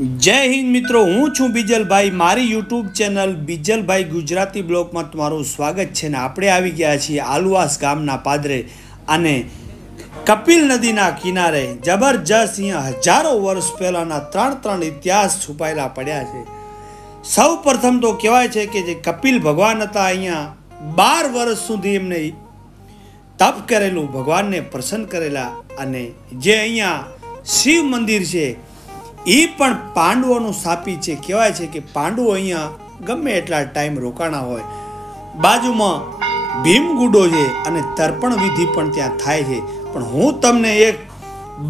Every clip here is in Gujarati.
जय हिंद मित्रों, हूँ छूँ बीजलभाई। मारी यूट्यूब चेनल बीजलभाई गुजराती ब्लॉग में तमारुं स्वागत है। आपणे आवी गया छीए आलुवास गामना पादरे अने कपिल नदीना किनारे जबरदस्त अहींया हजारों वर्ष पहेलाना त्रण इतिहास छुपायेला पड्या छे। सौ प्रथम तो कहेवाय छे के जे कपिल भगवान हता अहींया 12 वर्ष सुधी एमने तप करेलू, भगवान ने प्रसन्न करेला अने जे अहींया शिव मंदिर छे ई पण पांडवोनुं सापी छे। कहेवाय छे के पांडवो अहींया गमे एटला टाइम रोकाणा होय। बाजुमां भीमगुडो छे अने तर्पण विधि पण त्यां थाय छे। पण हूँ तमने एक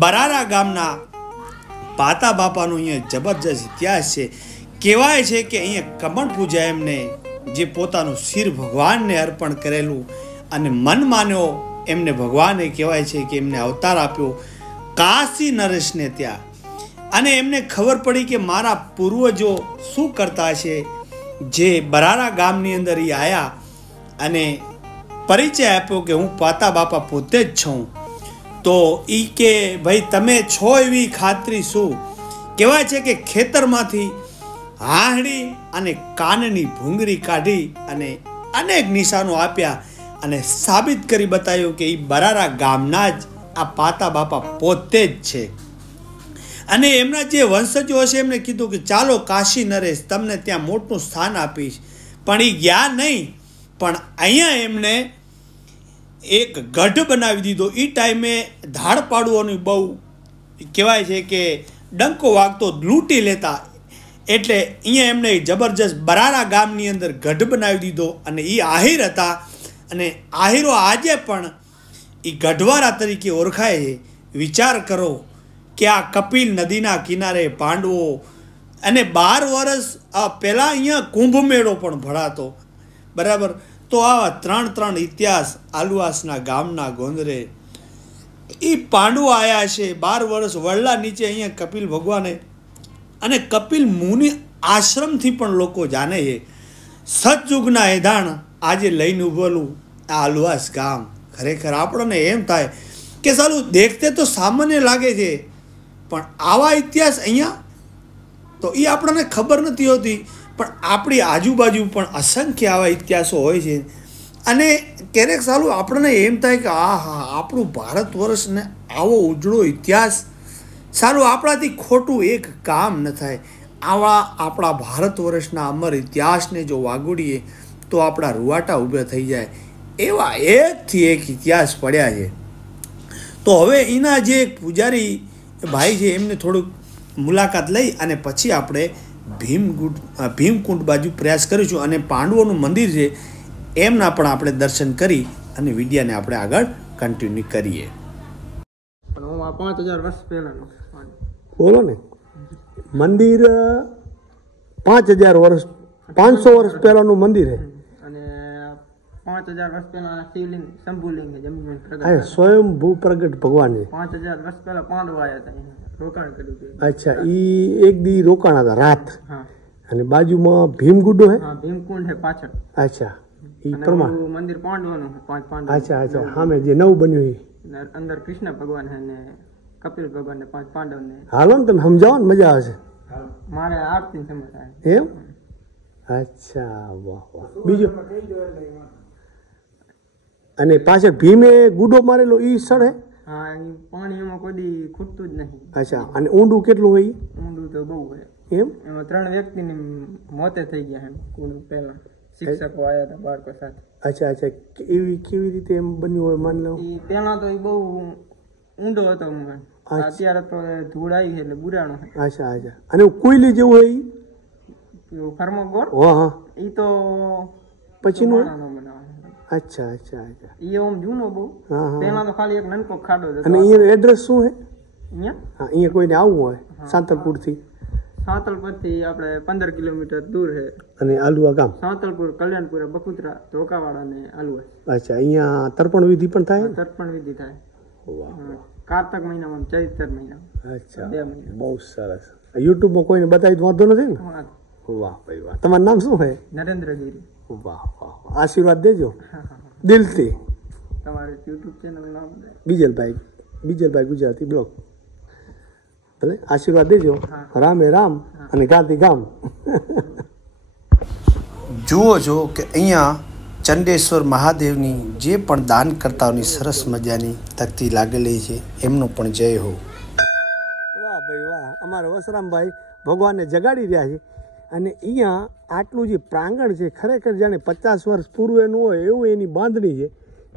बरारा गामना पाता बापानो अहींया जबरदस्त इतिहास छे। कहेवाय छे के अहींया कमळ पूजा एमने जे पोतानुं सिर भगवानने अर्पण करेलुं अने मन मान्यो एमने भगवाने कहेवाय छे के एमने अवतार आप्यो काशी नरेशने त्यां अने एमने खबर पड़ी के मारा पूर्वजो शू करता छे। जे बरारा गामनी अंदर ई आया अने परिचय आप्यो के हूँ पाता बापा पोते ज छूं। तो ई के भाई तमे छो एवी खातरी शू? कहेवाय छे के खेतरमांथी हाहड़ी अने काननी भूंगरी काढी अने अनेक निशानो आप्या अने साबित करी बताव्युं के ई बरारा गामना ज आ पाता बापा पोते ज छे। अने एमना जे वंशजो हशे एमने कीधुं के चालो काशी नरेश तमने त्यां मोटुं स्थान आपीश। पण ई गया नहीं, पण अहींया एमने एक गढ़ बनावी दीधो। ई टाइमे धाड़पाड़ुओनी बहु कहेवाय छे के डंको वागतो लूंटी लेता, एटले अहींया एमने जबरदस्त बरारा गामनी अंदर गढ़ बनावी दीधो अने ई आहिर हता अने आहिरो आजे पण ई गढ़वारा तरीके ओळखाय छे। विचार करो कि आ कपिल नदीना किनारे पांडवो अने 12 वर्ष पहला अहींया कुंभ मेळो पण भरातो, बराबर। तो आवा त्रण इतिहास आलुवासना गामना गोंदरे ई पांडवो आया छे। 12 वर्ष वडला नीचे अहींया कपिल भगवाने अने कपिल मुनि आश्रम थी पण लोको जाने छे। सतयुगना एधाण आजे लईने उभेલું आ आलुवास गाम खरेखर आपणे एम थाय के सालू देखते तो सामान्य लागे छे, पण आवा इतिहास अहींया तो ई आपणे खबर नथी होती। पण आपणी आजूबाजू पण असंख्य आवा इतिहासो होय छे अने क्यारेक सालू आपणे एम थाय के आहा आपणुं भारत वर्ष ने आवो उजळो इतिहास, सालू आपणाथी खोटुं एक काम न थाय। आवा आपणा भारत वर्षना अमर इतिहासने जो वागोड़ीए तो आपणा रुवाटा ऊभा थई जाय एवा एकथी एक इतिहास पड्या छे। तो हवे एना जे पुजारी भाई छे एमने थोड़ी मुलाकात लई अने पछी आपणे भीमकुंड बाजू प्रयास करीशुं अने पांडवोनुं मंदिर छे एमना पण आपणे दर्शन करी अने विडियाने आपणे आगळ कन्टिन्यू करीए। पण હું આ 5000 વર્ષ પહેલાનો बोलो ने मंदिर 5000 वर्ष 500 वर्ष पहलाનું मंदिर है અને 5000 વર્ષ પહેલા શિવલિંગ શંભુલિંગ છે જમીન પ્રગટ है स्वयं भू प्रगट भगवान है। 5000 વર્ષ પહેલા પાંડવ આયા હતા રોકાણ કર્યું હતું। अच्छा ई एक दी रोकाणा था रात हां અને બાજુમાં ભીમગુડો है। हां भीमकुंड है पाछળ। अच्छा ई प्रमाण મંદિર પાંડવોનું છે, પાંચ પાંડવ। अच्छा अच्छा हाँ में जे नव बन्યું है અંદર કૃષ્ણ ભગવાન છે ને કપિલ ભગવાન ને પાંચ પાંડવ ને। હાલો ને તમે સમજાવો ને મજા આવશે। મારે આરતી સમજ આવે એમ? अच्छा वाह वाह। બીજો અને પાછળ ભીમે ગુડો મારેલો ઈ સ્થળ હે? હા એ પાણીમાં કોઈ દી ખૂટતું જ નહીં। अच्छा અને ઊંડું કેટલું હોય ઈ? ઊંડું તો બહુ છે એમ? એમાં 3 વ્યક્તિની મોતે થઈ ગયા છે કુંડ પહેલા શિક્ષકો આયા હતા બાળકો સાથે। अच्छा अच्छा કેવી રીતે એમ બન્યું હોય માન લો? ઈ પહેલા તો ઈ બહુ ઊંડો હતો, અત્યારે તો ધૂળ આવી છે એટલે બુરાણો છે। अच्छा अच्छा અને કોઈલી જેવું હોય ઈ? થર્મોકોલ હા હા ઈ તો પછીનું? માણાનો બનાવે। अच्छा अच्छा अच्छा ઈ ઓમ જૂનો બહુ, હા હા પહેલા તો ખાલી એક નાનકો ખાડો જ હતો। અને અહીંયાનું એડ્રેસ શું હે? અહીંયા હા અહીંયા કોઈને આવવું હોય સાંતલપુરથી? સાંતલપુરથી આપણે 15 કિલોમીટર દૂર છે। અને આલુવા ગામ? સાંતલપુર, કલ્યાણપુર, બકુતરા, ધોકાવાડા ને આલુવા। अच्छा અહીંયા તર્પણ વિધિ પણ થાય? તર્પણ વિધિ થાય। વાહ કાર્તક મહિનામાં, ચૈત્ર મહિનામાં। अच्छा 2 મહિના। બહુ સરસ। યુટ્યુબમાં કોઈને બતાવી તો વાંધો નથી ને? હા, વાહ ભાઈ વાહ। તમારું નામ શું છે? નરેન્દ્રગીરી। વાહ વાહ વાહ। આશીર્વાદ દેજો દિલથી। તમારે યુટ્યુબ ચેનલ નામ બીજલભાઈ ગુજરાતી બ્લોગ। ભલે આશીર્વાદ દેજો. રામે રામ અને ગાંધી ગામ. જુઓ છો કે અહીંયા ચંડેશ્વર મહાદેવની જે પણ દાન કરતાઓની સરસ મજાની તકતી લાગેલી છે, એમનો પણ જય હો. વાહ ભાઈ વાહ, અમારા વસરામભાઈ ભગવાનને જગાડી રહ્યા છે. અને અહીંયા આટલું જે પ્રાંગણ છે ખરેખર જાણે 50 વર્ષ પૂર્વેનું હોય એવું એની બાંધણી છે.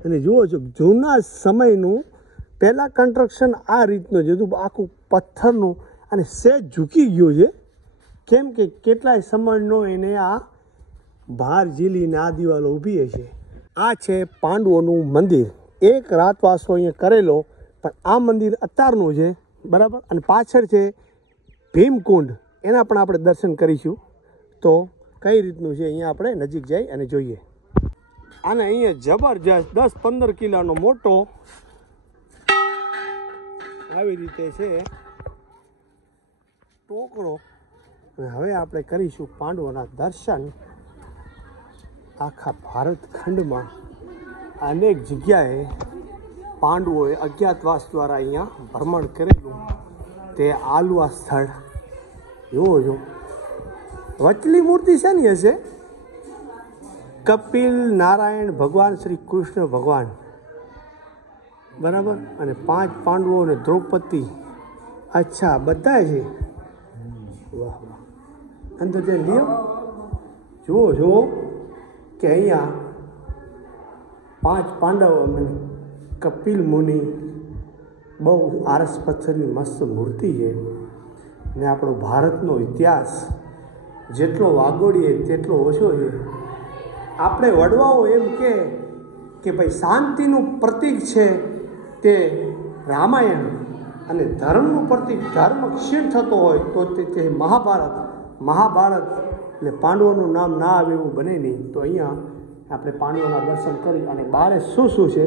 અને જુઓ છો જૂના સમયનું પહેલાં કન્સ્ટ્રક્શન આ રીતનું છે, આખું પથ્થરનું અને સહેજ ઝૂકી ગયું છે. કેમ કે કેટલાય સમયનો એને આ ભાર ઝીલીને આ દિવાલો ઊભી છે. આ છે પાંડવોનું મંદિર. એક રાતવાસો અહીંયા કરેલો, પણ આ મંદિર અત્યારનું છે, બરાબર. અને પાછળ છે ભીમકુંડ, એના પણ આપણે દર્શન કરીશું. તો કઈ રીતનું છે અહીંયા આપણે નજીક જઈ અને જોઈએ. અને અહીંયા જબરજસ્ત 10-15 કિલોનો મોટો આવી રીતે છે ટોકરો. અને હવે આપણે કરીશું પાંડવોના દર્શન. આખા ભારત ખંડમાં અનેક જગ્યાએ પાંડવોએ અજ્ઞાતવાસ દ્વારા અહીંયા ભ્રમણ કરેલું તે આલુઆ સ્થળ જુઓ છો. વચલી મૂર્તિ છે ને હશે કપિલ નારાયણ ભગવાન શ્રી કૃષ્ણ ભગવાન, બરાબર. અને 5 પાંડવો અને દ્રૌપદી. અચ્છા બધા છે. વાહ વાહ. અંદર જે લ્યો જુઓ છો કે અહીંયા 5 પાંડવ અને કપિલ મુનિ, બહુ આરસ પથ્થરની મસ્ત મૂર્તિ છે. ને આપણો ભારતનો ઇતિહાસ જેટલો વાગોડીએ તેટલો ઓછો છે. આપણે વડવાઓ એમ કે ભાઈ શાંતિનું પ્રતીક છે તે રામાયણ, અને ધર્મનું પ્રતીક ધર્મ ક્ષીણ થતો હોય તો તે મહાભારત. એટલે પાંડવોનું નામ ના આવે એવું બને નહીં. તો અહીંયા આપણે પાંડવોના દર્શન કરી અને બારે શું છે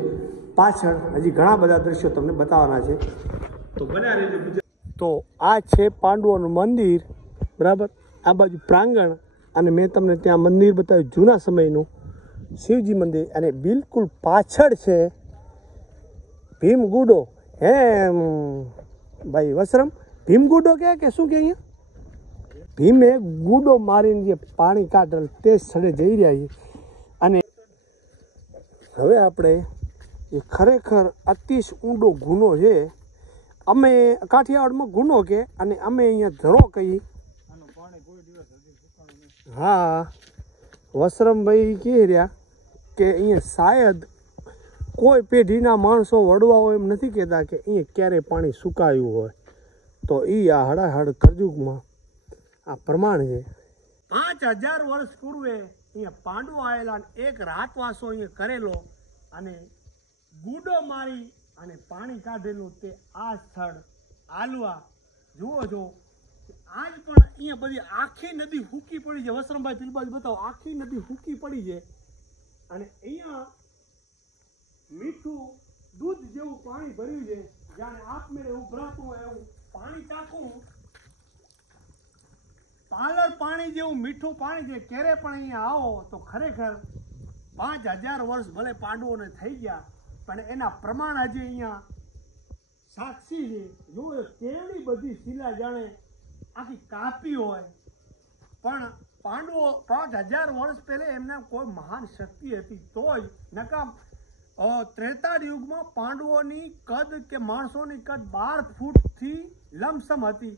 પાછળ હજી ઘણા બધા દ્રશ્યો તમને બતાવવાના છે. તો બન્યા રહેજો. તો આ છે પાંડવોનું મંદિર, બરાબર. આ બાજુ પ્રાંગણ, અને મેં તમને ત્યાં મંદિર બતાવ્યું જૂના સમયનું શિવજી મંદિર. અને બિલકુલ પાછળ છે ભીમગુડો. હે ભાઈ વસરમ, ભીમગુડો કે શું કે અહીંયા ભીમે ગુડો મારીને જે પાણી કાઢેલ તે સ્થળે જઈ રહ્યા છે. અને હવે આપણે એ ખરેખર અતિશ ઊંડો ગુનો છે. અમે કાઠિયાવાડમાં ગુનો કે, અને અમે અહીંયા ધરો કહી. હા, વસરમભાઈ કહી રહ્યા કે અહીંયા શાયદ કોઈ પેઢીના માણસો વડવાઓ એમ નથી કહેતા કે અહીંયા ક્યારે પાણી સુકાયું હોય. તો એ આ હડાહડ કળયુગમાં આ પ્રમાણ છે. 5000 વર્ષ પૂર્વે અહીંયા પાંડવો આવેલા અને એક રાતવાસો અહીંયા કરેલો અને ગુડો મારી અને પાણી કાઢેલું તે આ સ્થળ આલુઆ. જુઓ છો આજ પણ અહીંયા બધી આખી નદી હૂકી પડી છે. વસરમભાઈ પેલી બતાવો, આખી નદી હૂકી પડી છે. અને અહીંયા મીઠું દૂધ જેવું પાણી ભર્યું છે. જાણે આપમેળે ઉભરાતું હોય એવું પાણી ચાખું. પાલર પાણી જેવું મીઠું પાણી છે. ક્યારે પણ અહીંયા આવો તો ખરેખર 5000 વર્ષ ભલે પાંડવોને થઈ ગયા, પણ એના પ્રમાણ હજી અહીંયા સાક્ષી છે. જો કેવડી બધી શિલા જાણે આખી કાપી હોય. પણ પાંડવો 5000 વર્ષ પહેલે એમના કોઈ મહાન શક્તિ હતી તોય નકામ ત્રેતાળ યુગમાં પાંડવોની કદ કે માણસોની કદ 12 ફૂટથી લમસમ હતી.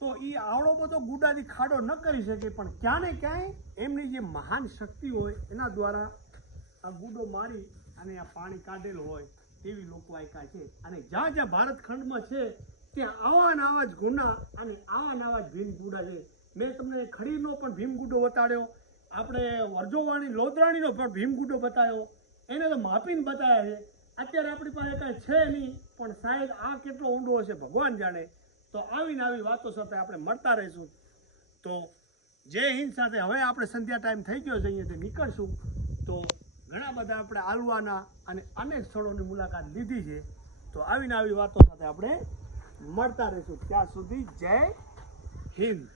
તો એ આવડો બધો ગુડાથી ખાડો ન કરી શકે, પણ ક્યાં ને ક્યાંય એમની જે મહાન શક્તિ હોય એના દ્વારા આ ગુડો મારી અને આ પાણી કાઢેલું હોય તેવી લોકવાયકા છે. અને જ્યાં જ્યાં ભારત ખંડમાં છે ત્યાં આવા ને આવા જ ગુના અને આવા ને આવા જ ભીમગુડા છે. મેં તમને ખડીનો પણ ભીમગુડો બતાડ્યો, આપણે વર્જોવાણી લોધરાણીનો પણ ભીમગુડો બતાવ્યો, એને તો માપીને બતાવ્યા છે. અત્યારે આપણી પાસે કાંઈ છે નહીં, પણ શાયદ આ કેટલો ઊંડો હશે ભગવાન જાણે. તો આવીને આવી વાતો સાથે આપણે મળતા રહીશું. તો જય હિન્દ સાથે હવે આપણે સંધ્યા ટાઈમ થઈ ગયો છે, અહીંયાથી નીકળશું. તો ઘણા બધા આપણે આલુઆના અને અનેક સ્થળોની મુલાકાત લીધી છે. તો આવીને આવી વાતો સાથે આપણે મળતા રહીશું. ત્યાં સુધી જય હિન્દ.